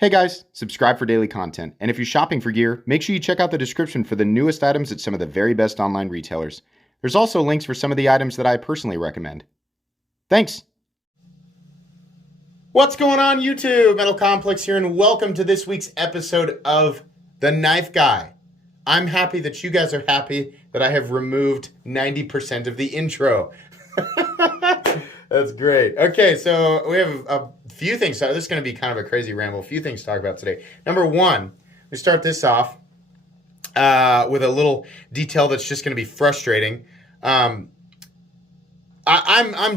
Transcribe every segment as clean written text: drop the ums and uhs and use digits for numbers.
Hey guys, subscribe for daily content, and if you're shopping for gear, make sure you check out the description for the newest items at some of the very best online retailers. There's also links for some of the items that I personally recommend. Thanks! What's going on, YouTube? Metal Complex here, and welcome to this week's episode of The Knife Guy. I'm happy that you guys are happy that I have removed 90% of the intro. That's great. Okay, so we have a few things. This is going to be kind of a crazy ramble. A few things to talk about today. Number one, we start this off with a little detail that's just going to be frustrating. I'm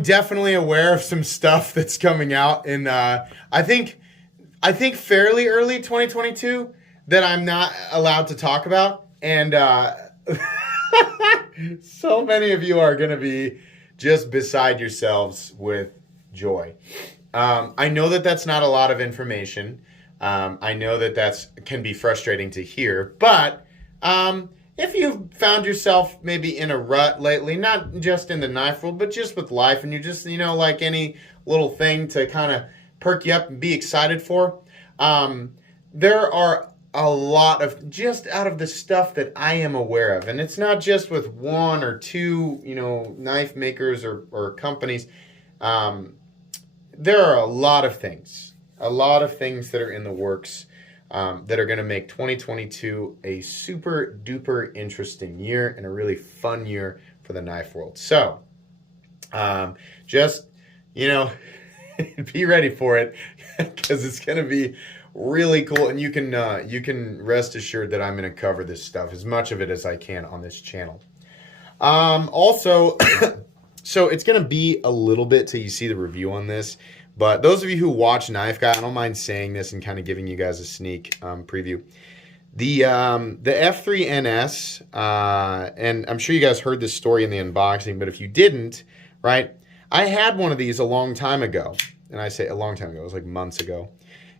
definitely aware of some stuff that's coming out in I think fairly early 2022 that I'm not allowed to talk about, and so many of you are going to be just beside yourselves with joy. I know that that's not a lot of information. I know that can be frustrating to hear, but if you've found yourself maybe in a rut lately, not just in the knife world, but just with life, and you just, like any little thing to kind of perk you up and be excited for, there are a lot of, just out of the stuff that I am aware of, and it's not just with one or two, knife makers or companies. There are a lot of things that are in the works that are going to make 2022 a super duper interesting year and a really fun year for the knife world. So, just, be ready for it, because it's going to be really cool, and you can rest assured that I'm going to cover this stuff, as much of it as I can, on this channel. Also, so it's going to be a little bit till you see the review on this, but those of you who watch Knife Guy, I don't mind saying this and kind of giving you guys a sneak preview. The F3NS, and I'm sure you guys heard this story in the unboxing, but if you didn't, right, I had one of these a long time ago, and I say a long time ago, it was like months ago.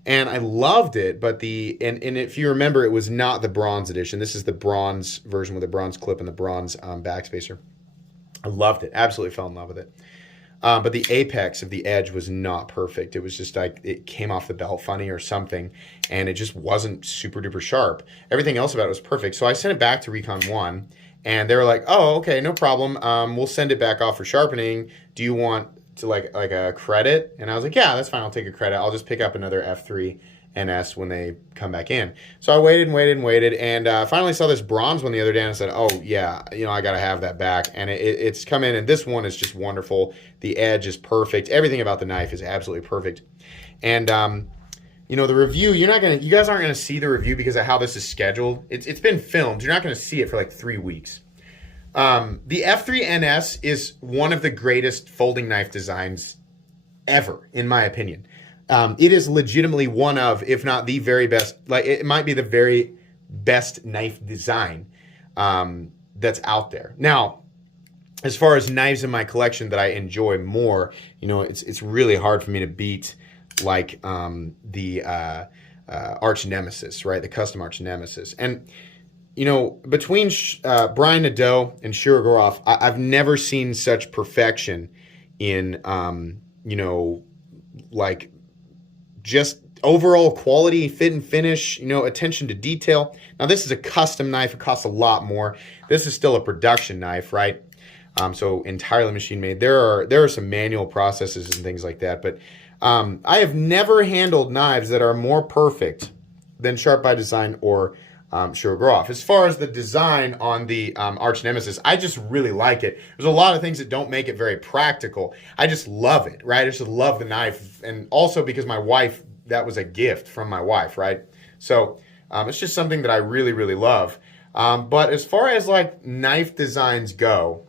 And I loved it, but and if you remember, it was not the bronze edition. This is the bronze version with the bronze clip and the bronze backspacer. I loved it. Absolutely fell in love with it. But the apex of the edge was not perfect. It was just like it came off the belt funny or something, and it just wasn't super duper sharp. Everything else about it was perfect. So I sent it back to Recon One, and they were like, "Oh, okay, no problem. We'll send it back off for sharpening. Do you want to like a credit?" And I was like, "Yeah, that's fine. I'll take a credit. I'll just pick up another F3NS when they come back in." So I waited and waited and waited, and finally saw this bronze one the other day, and I said, "Oh yeah, I got to have that back." And it's come in, and this one is just wonderful. The edge is perfect. Everything about the knife is absolutely perfect. And the review, you guys aren't gonna see the review because of how this is scheduled. It's been filmed. You're not gonna see it for like 3 weeks. The F3NS is one of the greatest folding knife designs ever, in my opinion. It is legitimately one of, if not the very best, like it might be the very best knife design that's out there. Now, as far as knives in my collection that I enjoy more, it's really hard for me to beat like the Arch Nemesis, right? The custom Arch Nemesis. And between Brian Nadeau and Shirogorov, I've never seen such perfection in, like just overall quality, fit and finish, attention to detail. Now, this is a custom knife. It costs a lot more. This is still a production knife, right? So entirely machine made. There are some manual processes and things like that, but I have never handled knives that are more perfect than Sharp by Design or Shirogorov. As far as the design on the Arch Nemesis, I just really like it. There's a lot of things that don't make it very practical. I just love it, right? I just love the knife, and also because my wife, that was a gift from my wife, right? So it's just something that I really, really love. But as far as like knife designs go,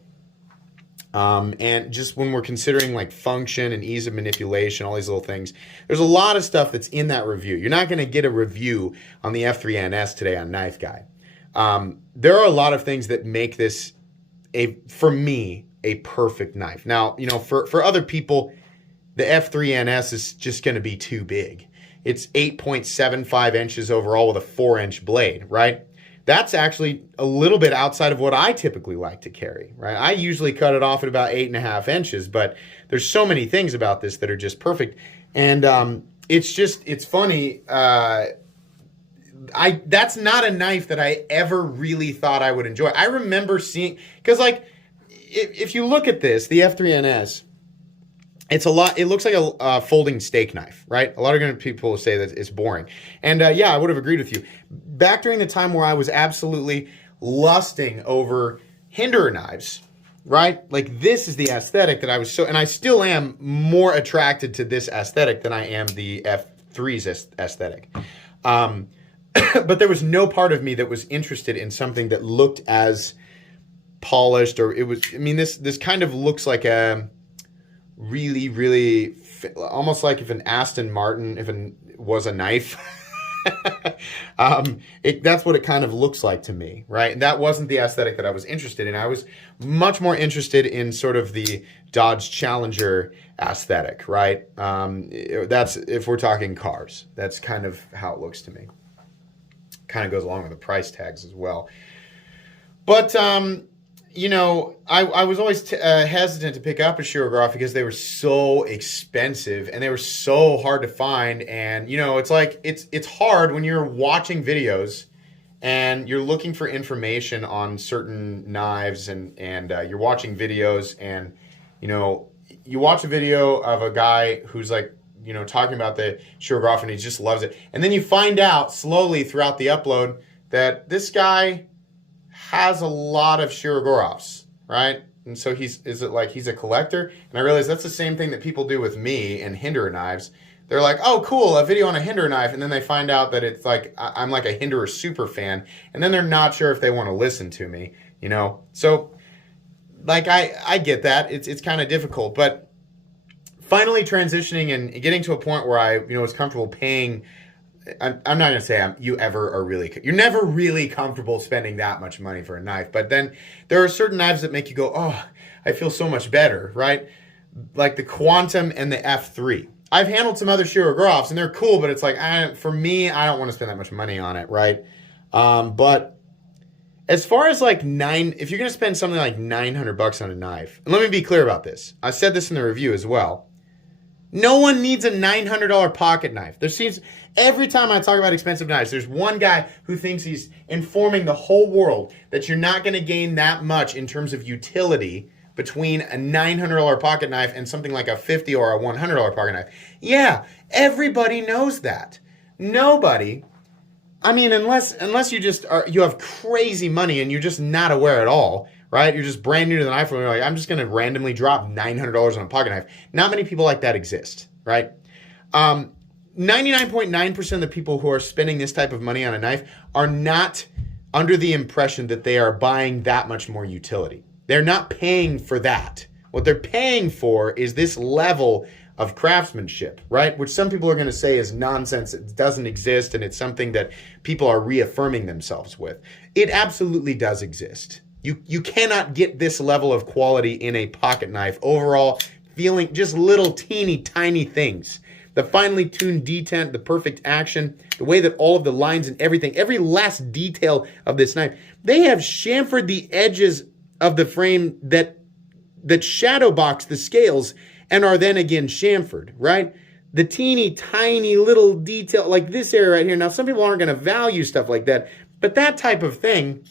and just when we're considering like function and ease of manipulation, all these little things, there's a lot of stuff that's in that review. You're not going to get a review on the F3NS today on Knife Guy. There are a lot of things that make this, for me, a perfect knife. Now, for other people, the F3NS is just going to be too big. It's 8.75 inches overall with a 4-inch blade, right? That's actually a little bit outside of what I typically like to carry, right? I usually cut it off at about 8.5 inches, but there's so many things about this that are just perfect. And it's funny. That's not a knife that I ever really thought I would enjoy. I remember seeing, because like if you look at this, the F3NS, it's a lot. It looks like a folding steak knife, right? A lot of people say that it's boring, and yeah, I would have agreed with you. Back during the time where I was absolutely lusting over Hinderer knives, right? Like this is the aesthetic that I was and I still am more attracted to this aesthetic than I am the F3's aesthetic. But there was no part of me that was interested in something that looked as polished, or it was. I mean, this kind of looks like a really, really almost like if an Aston Martin, if it was a knife. That's what it kind of looks like to me, right? And that wasn't the aesthetic that I was interested in. I was much more interested in sort of the Dodge Challenger aesthetic, right? That's if we're talking cars. That's kind of how it looks to me. Kind of goes along with the price tags as well. But you know, I was always hesitant to pick up a Shirogorov because they were so expensive and they were so hard to find. And you know, it's like it's hard when you're watching videos and you're looking for information on certain knives, and you're watching videos, and you know, you watch a video of a guy who's like, you know, talking about the Shirogorov and he just loves it, and then you find out slowly throughout the upload that this guy has a lot of Shirogorovs, right? And so he's a collector? And I realize that's the same thing that people do with me and Hinderer knives. They're like, oh, cool, a video on a Hinderer knife, and then they find out that it's like I'm like a Hinderer super fan, and then they're not sure if they want to listen to me, you know? So, like, I get that. It's kind of difficult, but finally transitioning and getting to a point where I, you know, was comfortable paying. I'm not going to say you're never really comfortable spending that much money for a knife. But then there are certain knives that make you go, oh, I feel so much better, right? Like the Quantum and the F3. I've handled some other Shirogorovs and they're cool, but it's like, for me, I don't want to spend that much money on it, right? But as far as like if you're going to spend something like $900 on a knife, and let me be clear about this. I said this in the review as well. No one needs a $900 pocket knife. Every time I talk about expensive knives, there's one guy who thinks he's informing the whole world that you're not going to gain that much in terms of utility between a $900 pocket knife and something like a $50 or a $100 pocket knife. Yeah, everybody knows that. Nobody, I mean, unless you have crazy money and you're just not aware at all, right? You're just brand new to the knife, and you're like, I'm just going to randomly drop $900 on a pocket knife. Not many people like that exist, right? 99.9% of the people who are spending this type of money on a knife are not under the impression that they are buying that much more utility. They're not paying for that. What they're paying for is this level of craftsmanship, right? Which some people are going to say is nonsense. It doesn't exist, and it's something that people are reaffirming themselves with. It absolutely does exist. You cannot get this level of quality in a pocket knife. Overall, feeling just little teeny tiny things. The finely tuned detent, the perfect action, the way that all of the lines and everything, every last detail of this knife, they have chamfered the edges of the frame that shadow box the scales and are then again chamfered, right? The teeny tiny little detail, like this area right here. Now, some people aren't going to value stuff like that, but that type of thing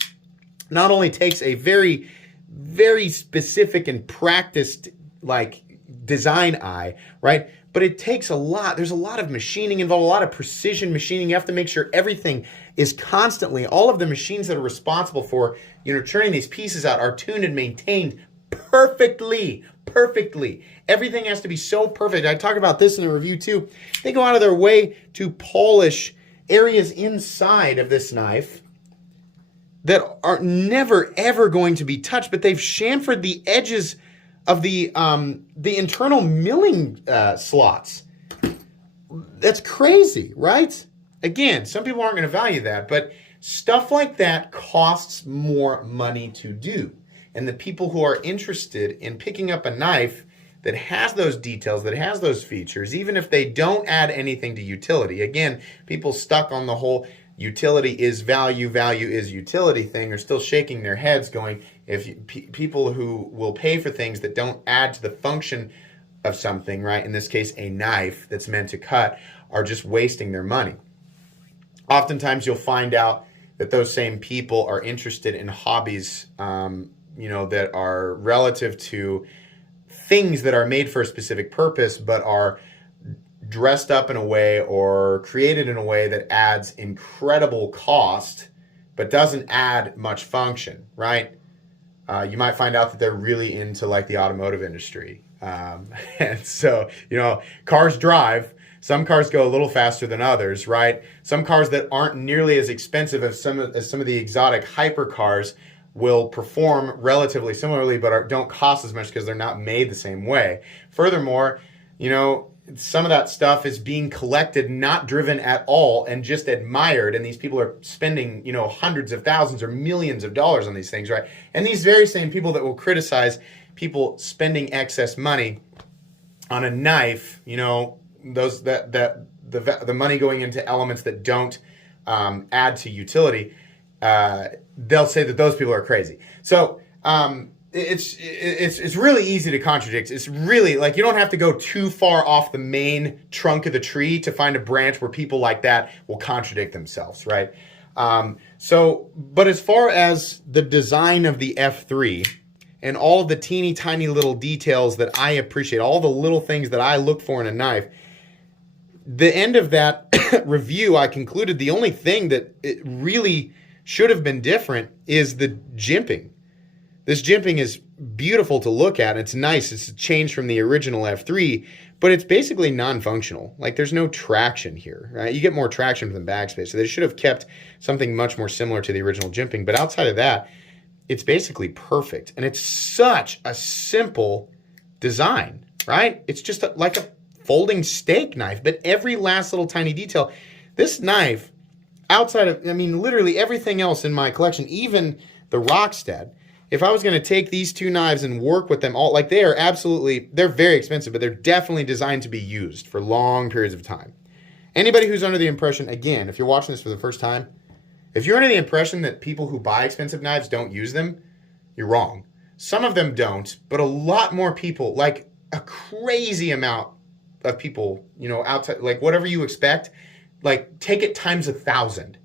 not only takes a very, very specific and practiced like design eye, right? But it takes a lot. There's a lot of machining involved, a lot of precision machining. You have to make sure everything is constantly, all of the machines that are responsible for, you know, churning these pieces out are tuned and maintained perfectly. Everything has to be so perfect. I talk about this in the review too. They go out of their way to polish areas inside of this knife that are never, ever going to be touched, but they've chamfered the edges of the internal milling slots. That's crazy, right? Again, some people aren't going to value that, but stuff like that costs more money to do. And the people who are interested in picking up a knife that has those details, that has those features, even if they don't add anything to utility. Again, people stuck on the whole utility is value, value is utility thing are still shaking their heads going, people who will pay for things that don't add to the function of something, right? In this case, a knife that's meant to cut, are just wasting their money. Oftentimes you'll find out that those same people are interested in hobbies, that are relative to things that are made for a specific purpose, but are dressed up in a way or created in a way that adds incredible cost, but doesn't add much function, right? You might find out that they're really into like the automotive industry. And so, cars drive. Some cars go a little faster than others, right? Some cars that aren't nearly as expensive as some of the exotic hypercars will perform relatively similarly, but don't cost as much because they're not made the same way. Furthermore, some of that stuff is being collected, not driven at all, and just admired. And these people are spending, hundreds of thousands or millions of dollars on these things, right? And these very same people that will criticize people spending excess money on a knife, those the money going into elements that don't add to utility, they'll say that those people are crazy. So it's really easy to contradict. It's really like you don't have to go too far off the main trunk of the tree to find a branch where people like that will contradict themselves, right? But as far as the design of the F3 and all of the teeny tiny little details that I appreciate, all the little things that I look for in a knife, the end of that review, I concluded the only thing that it really should have been different is the jimping. This jimping is beautiful to look at. It's nice. It's a change from the original F3, but it's basically non-functional. Like there's no traction here, right? You get more traction from the backspace. So they should have kept something much more similar to the original jimping. But outside of that, it's basically perfect. And it's such a simple design, right? It's just like a folding steak knife, but every last little tiny detail. This knife, outside of, literally everything else in my collection, even the Rockstead, if I was going to take these two knives and work with them all, like they're very expensive, but they're definitely designed to be used for long periods of time. Anybody who's under the impression, again, if you're watching this for the first time, if you're under the impression that people who buy expensive knives don't use them, you're wrong. Some of them don't, but a lot more people, like a crazy amount of people, outside, like whatever you expect, like take it times 1,000.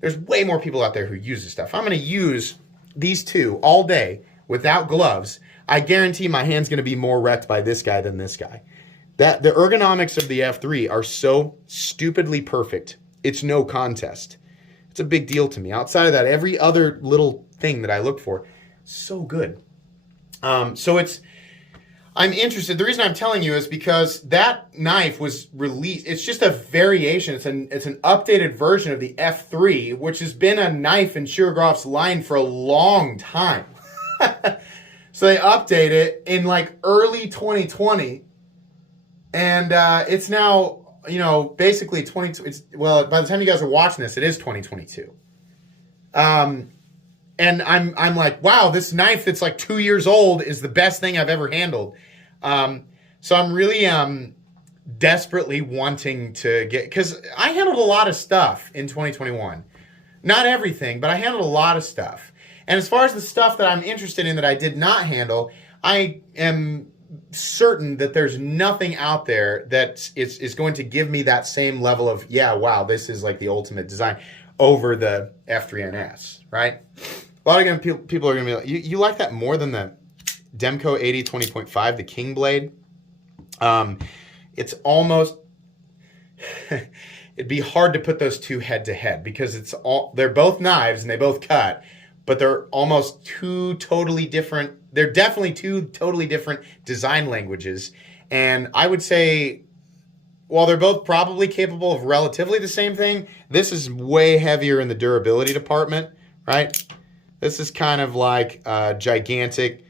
There's way more people out there who use this stuff. I'm going to use these two all day without gloves. I guarantee my hand's going to be more wrecked by this guy than this guy. That the ergonomics of the F3 are so stupidly perfect. It's no contest. It's a big deal to me. Outside of that, every other little thing that I look for, so good. I'm interested. The reason I'm telling you is because that knife was released. It's just a variation. It's an updated version of the F3, which has been a knife in Shirogrov's line for a long time. So they update it in like early 2020, and it's now basically by the time you guys are watching this, it is 2022. And I'm like, wow, this knife that's like 2 years old is the best thing I've ever handled. So I'm really desperately wanting to get, because I handled a lot of stuff in 2021. Not everything, but I handled a lot of stuff. And as far as the stuff that I'm interested in that I did not handle, I am certain that there's nothing out there that is going to give me that same level of, yeah, wow, this is like the ultimate design over the F3NS, right? A lot of people are going to be like, you like that more than the Demco 80 20.5, the King Blade? It's almost, it'd be hard to put those two head to head because they're both knives and they both cut, but they're almost they're definitely two totally different design languages. And I would say, while they're both probably capable of relatively the same thing, this is way heavier in the durability department, right? This is kind of like a gigantic,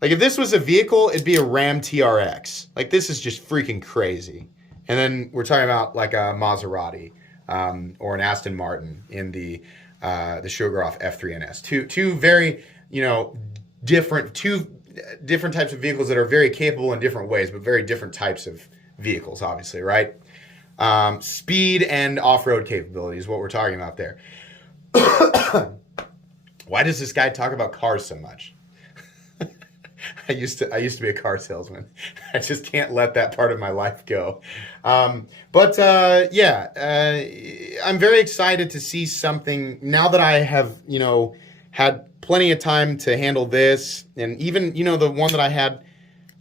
like if this was a vehicle, it'd be a Ram TRX. Like this is just freaking crazy. And then we're talking about like a Maserati or an Aston Martin in the Shirogov F3NS. Two very, different types of vehicles that are very capable in different ways, but very different types of vehicles, obviously, right? Speed and off-road capability is what we're talking about there. Why does this guy talk about cars so much? I used to be a car salesman. I just can't let that part of my life go. But I'm very excited to see something now that I have, had plenty of time to handle this, and even, the one that I had,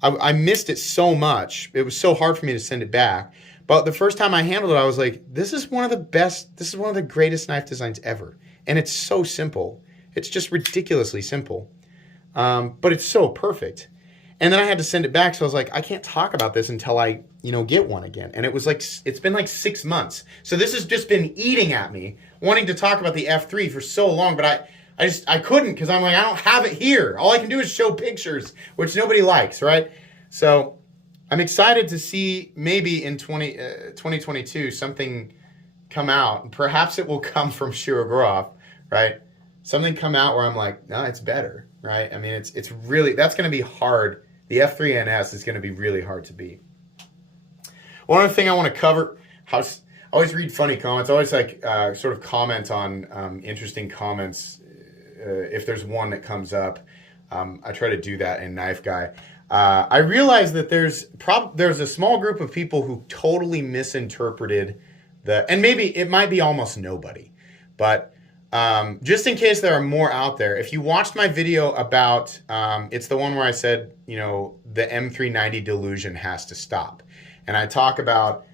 I missed it so much. It was so hard for me to send it back. But the first time I handled it, I was like, this is one of the best, this is one of the greatest knife designs ever. And it's so simple. It's just ridiculously simple. But it's so perfect. And then I had to send it back. So I was like, I can't talk about this until I, get one again. And it was like, it's been like 6 months. So this has just been eating at me, wanting to talk about the F3 for so long. But I couldn't, because I'm like, I don't have it here. All I can do is show pictures, which nobody likes, right? So I'm excited to see maybe in 2022 something come out. Perhaps it will come from Shiro Groff, right? Something come out where I'm like, no, it's better, right? I mean, it's really, that's going to be hard. The F3NS is going to be really hard to beat. One other thing I want to cover, I always read funny comments. I always like sort of comment on interesting comments if there's one that comes up. I try to do that in Knife Guy. I realize that there's a small group of people who totally misinterpreted and maybe it might be almost nobody, but just in case there are more out there, if you watched my video about, it's the one where I said, the M390 delusion has to stop. And I talk about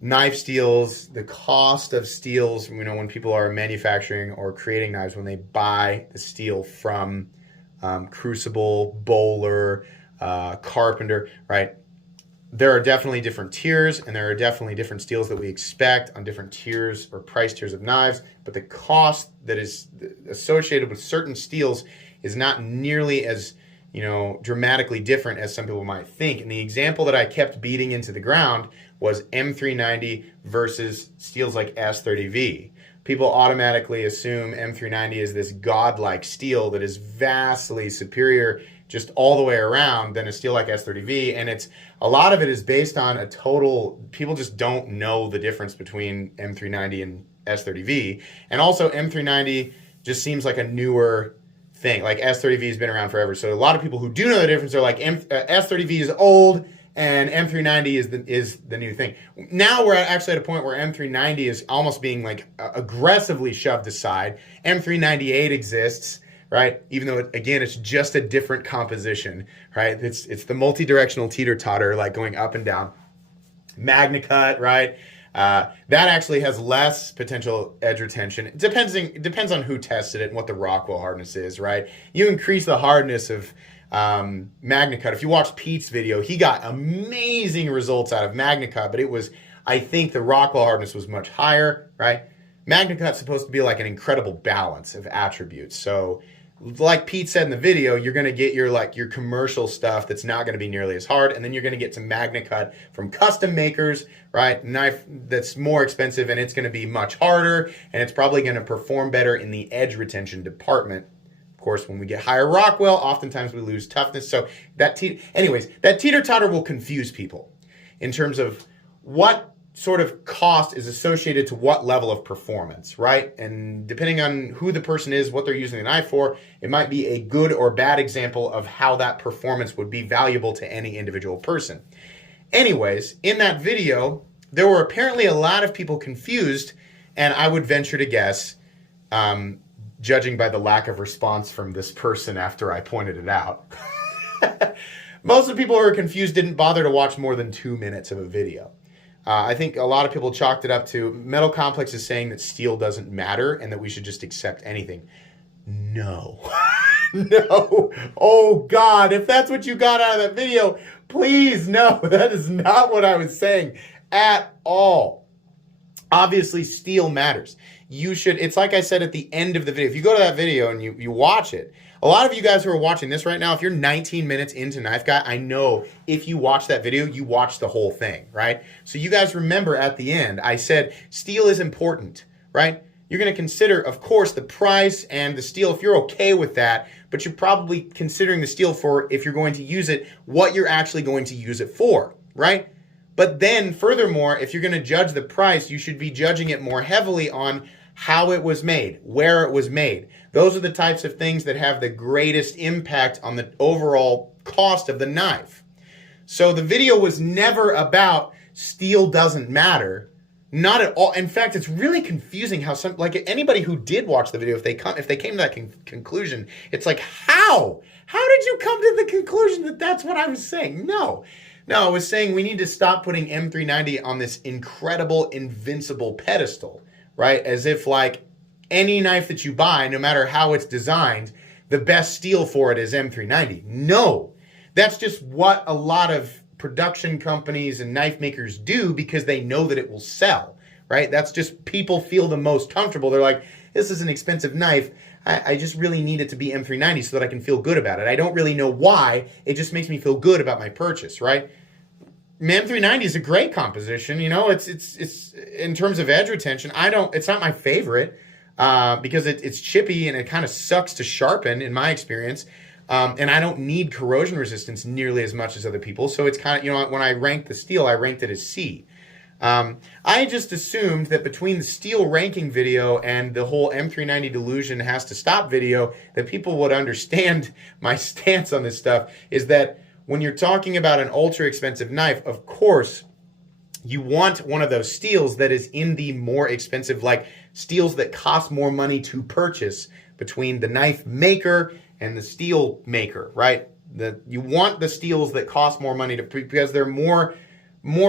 knife steels, the cost of steels, when people are manufacturing or creating knives, when they buy the steel from Crucible, Bowler, Carpenter, right? There are definitely different tiers, and there are definitely different steels that we expect on different tiers or price tiers of knives, but the cost that is associated with certain steels is not nearly as, dramatically different as some people might think. And the example that I kept beating into the ground was M390 versus steels like S30V. People automatically assume M390 is this godlike steel that is vastly superior just all the way around than a steel like S30V, and a lot of it is based on people just don't know the difference between M390 and S30V, and also M390 just seems like a newer thing. Like S30V has been around forever, so a lot of people who do know the difference are like S30V is old and M390 is the new thing. Now we're actually at a point where M390 is almost being like aggressively shoved aside. M398 exists, right? Even though, again, it's just a different composition, right? It's the multi-directional teeter-totter, like going up and down. MagnaCut, right? That actually has less potential edge retention. It depends on who tested it and what the Rockwell hardness is, right? You increase the hardness of MagnaCut. If you watch Pete's video, he got amazing results out of MagnaCut, but I think the Rockwell hardness was much higher, right? MagnaCut's supposed to be like an incredible balance of attributes. So like Pete said in the video, you're going to get your commercial stuff that's not going to be nearly as hard, and then you're going to get some MagnaCut from custom makers, right? Knife that's more expensive, and it's going to be much harder, and it's probably going to perform better in the edge retention department. Of course, when we get higher Rockwell, oftentimes we lose toughness. So that teeter-totter will confuse people in terms of what sort of cost is associated to what level of performance, right? And depending on who the person is, what they're using the knife for, it might be a good or bad example of how that performance would be valuable to any individual person. Anyways, in that video, there were apparently a lot of people confused, and I would venture to guess, judging by the lack of response from this person after I pointed it out, most of the people who were confused didn't bother to watch more than 2 minutes of a video. I think a lot of people chalked it up to Metal Complex is saying that steel doesn't matter and that we should just accept anything. No. No. Oh, God. If that's what you got out of that video, please, no. That is not what I was saying at all. Obviously, steel matters. It's like I said at the end of the video. If you go to that video and you watch it, a lot of you guys who are watching this right now, if you're 19 minutes into Knife Guy, I know if you watch that video, you watch the whole thing, right? So you guys remember at the end, I said steel is important, right? You're going to consider, of course, the price and the steel if you're okay with that, but you're probably considering the steel for, if you're going to use it, what you're actually going to use it for, right? But then, furthermore, if you're going to judge the price, you should be judging it more heavily on how it was made, where it was made. Those are the types of things that have the greatest impact on the overall cost of the knife. So the video was never about steel doesn't matter. Not at all. In fact, it's really confusing how like anybody who did watch the video, if they came to that conclusion, it's like, how? How did you come to the conclusion that that's what I was saying? No, I was saying we need to stop putting M390 on this incredible, invincible pedestal, right? As if like any knife that you buy, no matter how it's designed, the best steel for it is M390. No, that's just what a lot of production companies and knife makers do because they know that it will sell, right? That's just people feel the most comfortable. They're like, this is an expensive knife. I just really need it to be M390 so that I can feel good about it. I don't really know why. It just makes me feel good about my purchase, right? M390 is a great composition. You know, it's in terms of edge retention. It's not my favorite because it's chippy and it kind of sucks to sharpen in my experience. And I don't need corrosion resistance nearly as much as other people. So it's kind of, you know, when I ranked the steel, I ranked it as C. I just assumed that between the steel ranking video and the whole M390 delusion has to stop video, that people would understand my stance on this stuff, is that when you're talking about an ultra expensive knife, of course, you want one of those steels that is in the more expensive, like steels that cost more money to purchase between the knife maker and the steel maker, right? You want the steels that cost more money because they're more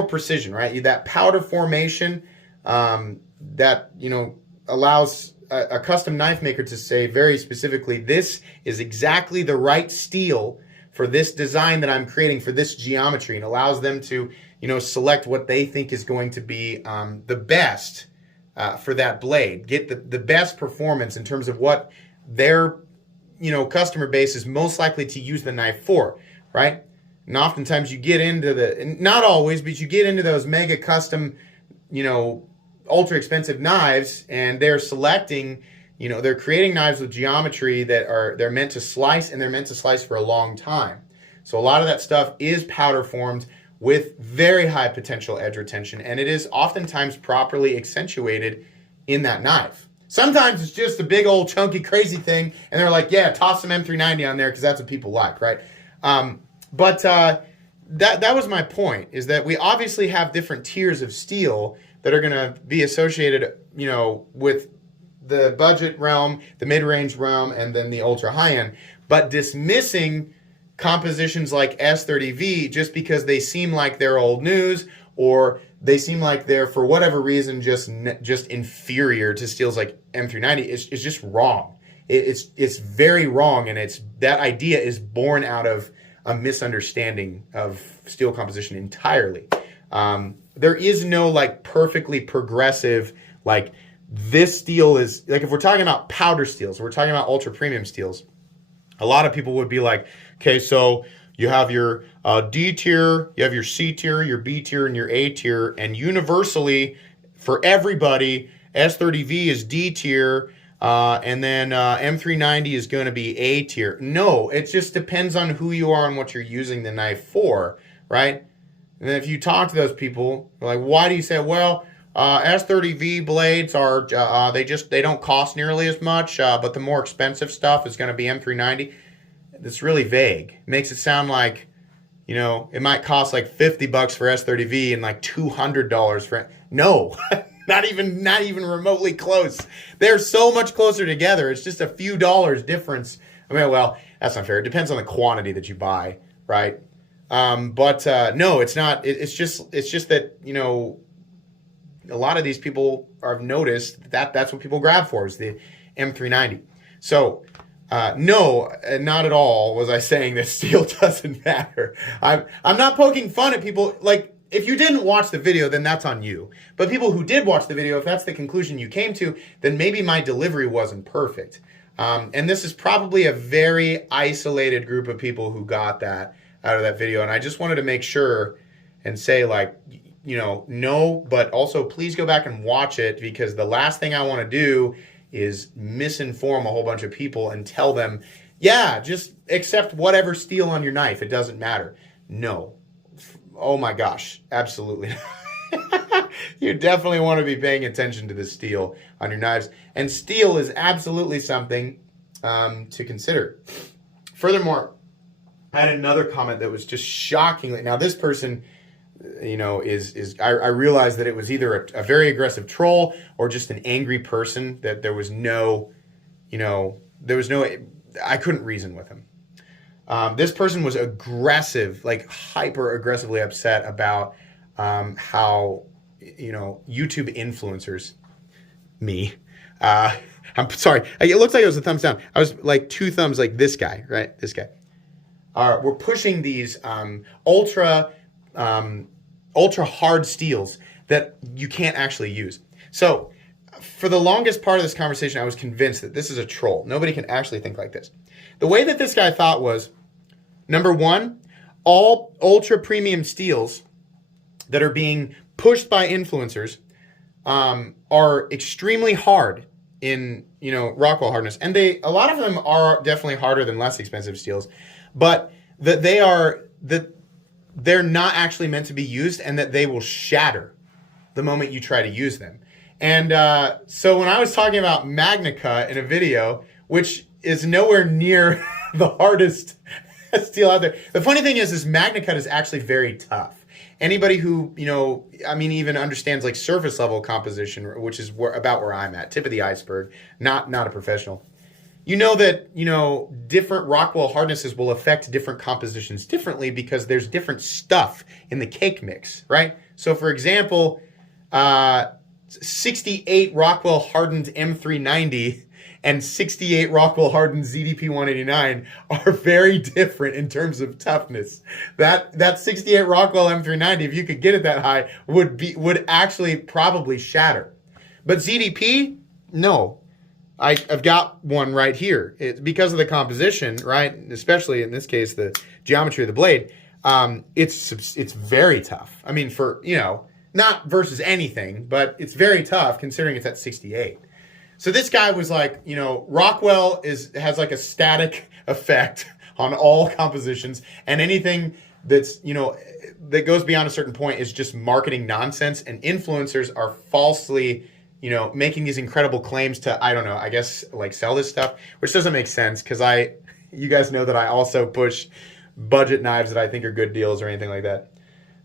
precision, right? That powder formation that, you know, allows a custom knife maker to say very specifically, this is exactly the right steel for this design that I'm creating for this geometry, and allows them to, you know, select what they think is going to be the best for that blade, get the best performance in terms of what their, you know, customer base is most likely to use the knife for, right? And oftentimes you get into not always, but you get into those mega custom, you know, ultra expensive knives, and they're selecting, you know, they're creating knives with geometry that they're meant to slice, and they're meant to slice for a long time. So a lot of that stuff is powder formed with very high potential edge retention, and it is oftentimes properly accentuated in that knife. Sometimes it's just a big old chunky crazy thing, and they're like, yeah, toss some M390 on there because that's what people like, right? But that was my point, is that we obviously have different tiers of steel that are going to be associated, you know, with the budget realm, the mid-range realm, and then the ultra high-end. But dismissing compositions like S30V just because they seem like they're old news, or they seem like they're, for whatever reason, just inferior to steels like M390 is just wrong. It's very wrong, and that idea is born out of a misunderstanding of steel composition entirely. There is no like perfectly progressive, like this steel is, like if we're talking about powder steels, we're talking about ultra premium steels, a lot of people would be like, okay, so you have your D tier, you have your C tier, your B tier, and your A tier, and universally for everybody, S30V is D tier, and then M390 is going to be A tier. No, it just depends on who you are and what you're using the knife for, right? And if you talk to those people, like, why do you say, well, S30V blades are, they don't cost nearly as much, but the more expensive stuff is going to be M390. That's really vague. It makes it sound like, you know, it might cost like $50 for S30V and like $200 for, no, not even remotely close. They're so much closer together. It's just a few dollars difference. I mean, well, that's not fair. It depends on the quantity that you buy, right? But no, it's not. It's just that, you know, a lot of these people have noticed that that's what people grab for, is the M390. So no, not at all was I saying that steel doesn't matter. I'm not poking fun at people. Like, if you didn't watch the video, then that's on you. But people who did watch the video, if that's the conclusion you came to, then maybe my delivery wasn't perfect. And this is probably a very isolated group of people who got that out of that video. And I just wanted to make sure and say, like, you know, no, but also please go back and watch it, because the last thing I want to do is misinform a whole bunch of people and tell them, yeah, just accept whatever steel on your knife. It doesn't matter. No. Oh my gosh. Absolutely. You definitely want to be paying attention to the steel on your knives. And steel is absolutely something to consider. Furthermore, I had another comment that was just shockingly. Now, this person, I realized that it was either a very aggressive troll or just an angry person. That there was no, I couldn't reason with him. This person was aggressive, like hyper aggressively upset about how, YouTube influencers, me, I'm sorry, it looks like it was a thumbs down. I was like 2 thumbs, like this guy, right? This guy. We're pushing these ultra hard steels that you can't actually use. So for the longest part of this conversation, I was convinced that this is a troll. Nobody can actually think like this. The way that this guy thought was, number one, all ultra premium steels that are being pushed by influencers are extremely hard in, Rockwell hardness. And a lot of them are definitely harder than less expensive steels, but that they're not actually meant to be used, and that they will shatter the moment you try to use them. And so when I was talking about MagnaCut in a video, which is nowhere near the hardest steel out there. The funny thing is MagnaCut is actually very tough. Anybody who, even understands like surface level composition, which is about where I'm at, tip of the iceberg, not a professional. You know that, different Rockwell hardnesses will affect different compositions differently because there's different stuff in the cake mix, right? So for example, 68 Rockwell hardened M390 and 68 Rockwell hardened ZDP 189 are very different in terms of toughness. That 68 Rockwell M390, if you could get it that high, would actually probably shatter. But ZDP, no. I've got one right here. It's because of the composition, right? Especially in this case, the geometry of the blade. It's very tough. I mean, for, not versus anything, but it's very tough considering it's at 68. So this guy was like, Rockwell has like a static effect on all compositions, and anything that's, that goes beyond a certain point is just marketing nonsense, and influencers are falsely, making these incredible claims to, I don't know, I guess like sell this stuff, which doesn't make sense because you guys know that I also push budget knives that I think are good deals or anything like that.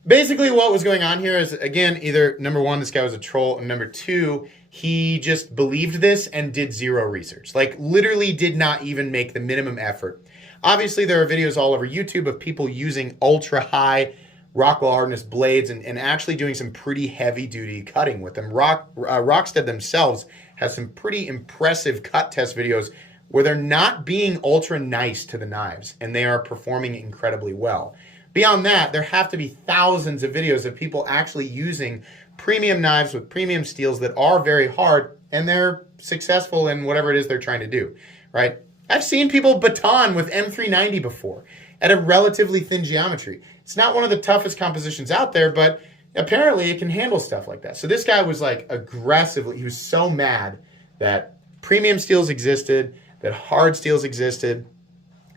Basically what was going on here is, again, either number one, this guy was a troll, and number two, he just believed this and did zero research. Like literally did not even make the minimum effort. Obviously there are videos all over YouTube of people using ultra high Rockwell hardness blades and actually doing some pretty heavy duty cutting with them. Rockstead themselves has some pretty impressive cut test videos where they're not being ultra nice to the knives and they are performing incredibly well. Beyond that, there have to be thousands of videos of people actually using premium knives with premium steels that are very hard and they're successful in whatever it is they're trying to do, right? I've seen people baton with M390 before at a relatively thin geometry. It's not one of the toughest compositions out there, but apparently it can handle stuff like that. So this guy was like aggressively, he was so mad that premium steels existed, that hard steels existed,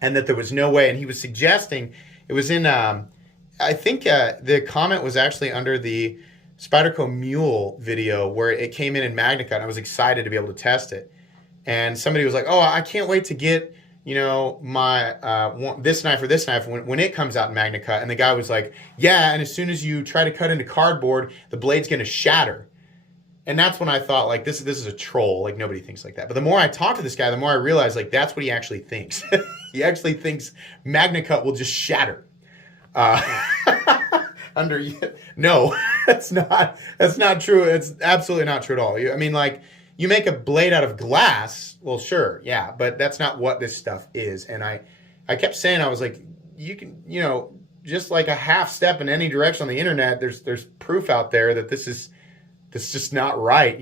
and that there was no way. And he was suggesting, it was in, I think the comment was actually under the Spyderco Mule video where it came in MagnaCut, and I was excited to be able to test it. And somebody was like, oh, I can't wait to get, my this knife or this knife when it comes out in MagnaCut. And the guy was like, yeah, and as soon as you try to cut into cardboard, the blade's going to shatter. And that's when I thought, like, this is a troll. Like, nobody thinks like that. But the more I talk to this guy, the more I realize, like, that's what he actually thinks. He actually thinks MagnaCut will just shatter. No, that's not true. It's absolutely not true at all. I mean, like, you make a blade out of glass, well, sure, yeah, but that's not what this stuff is. And I kept saying, I was like, you can, just like a half step in any direction on the internet, there's proof out there that this is just not right,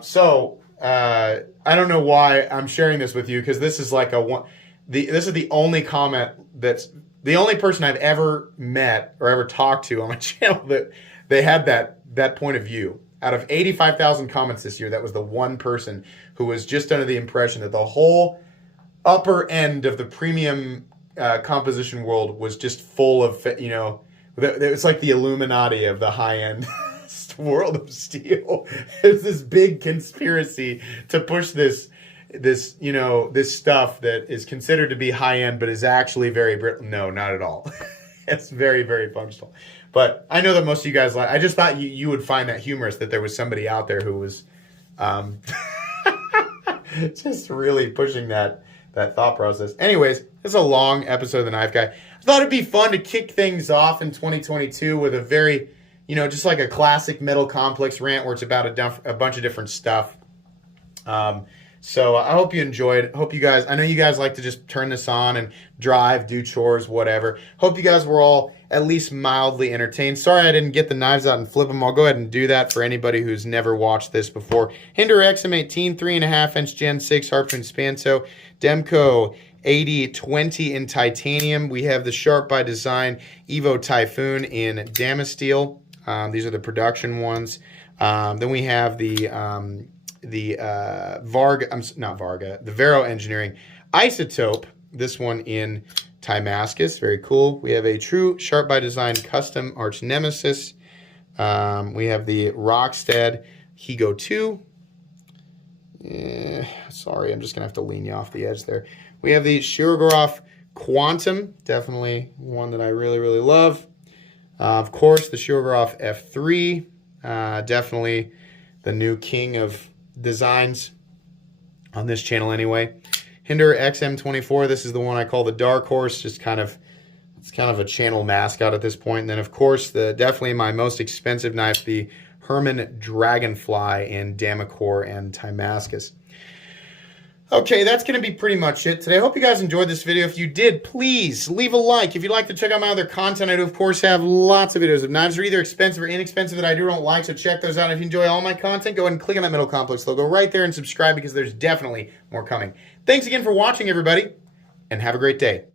So I don't know why I'm sharing this with you, because this is like this is the only comment that's the only person I've ever met or ever talked to on my channel that they had that point of view. Out of 85,000 comments this year, that was the one person who was just under the impression that the whole upper end of the premium composition world was just full of, it's like the Illuminati of the high-end World of Steel is this big conspiracy to push this stuff that is considered to be high end, but is actually very no, not at all. It's very, very functional. But I know that most of you guys like. I just thought you would find that humorous that there was somebody out there who was just really pushing that thought process. Anyways, it's a long episode of The Knife Guy. I thought it'd be fun to kick things off in 2022 with a very, just like a classic Metal Complex rant where it's about a bunch of different stuff. So I hope you enjoyed. Hope you guys, I know you guys like to just turn this on and drive, do chores, whatever. Hope you guys were all at least mildly entertained. Sorry I didn't get the knives out and flip them. I'll go ahead and do that for anybody who's never watched this before. Hinder XM18, 3.5-inch Gen 6 Harpoon Spanso. Demco 8020 in titanium. We have the Sharp by Design Evo Typhoon in Damasteel. These are the production ones. Then we have the Vero Engineering Isotope. This one in Timascus, very cool. We have a true Sharp by Design custom Arch Nemesis. We have the Rockstead Higo 2. Sorry, I'm just gonna have to lean you off the edge there. We have the Shirogorov Quantum, definitely one that I really, really love. Of course, the Shirogorov F3, definitely the new king of designs on this channel anyway. Hinder XM24, this is the one I call the Dark Horse, it's kind of a channel mascot at this point. And then of course, definitely my most expensive knife, the Herman Dragonfly in Damacor and Timascus. Okay, that's going to be pretty much it today. I hope you guys enjoyed this video. If you did, please leave a like. If you'd like to check out my other content, I do, of course, have lots of videos of knives that are either expensive or inexpensive that I do or don't like, so check those out. If you enjoy all my content, go ahead and click on that Metal Complex logo right there and subscribe because there's definitely more coming. Thanks again for watching, everybody, and have a great day.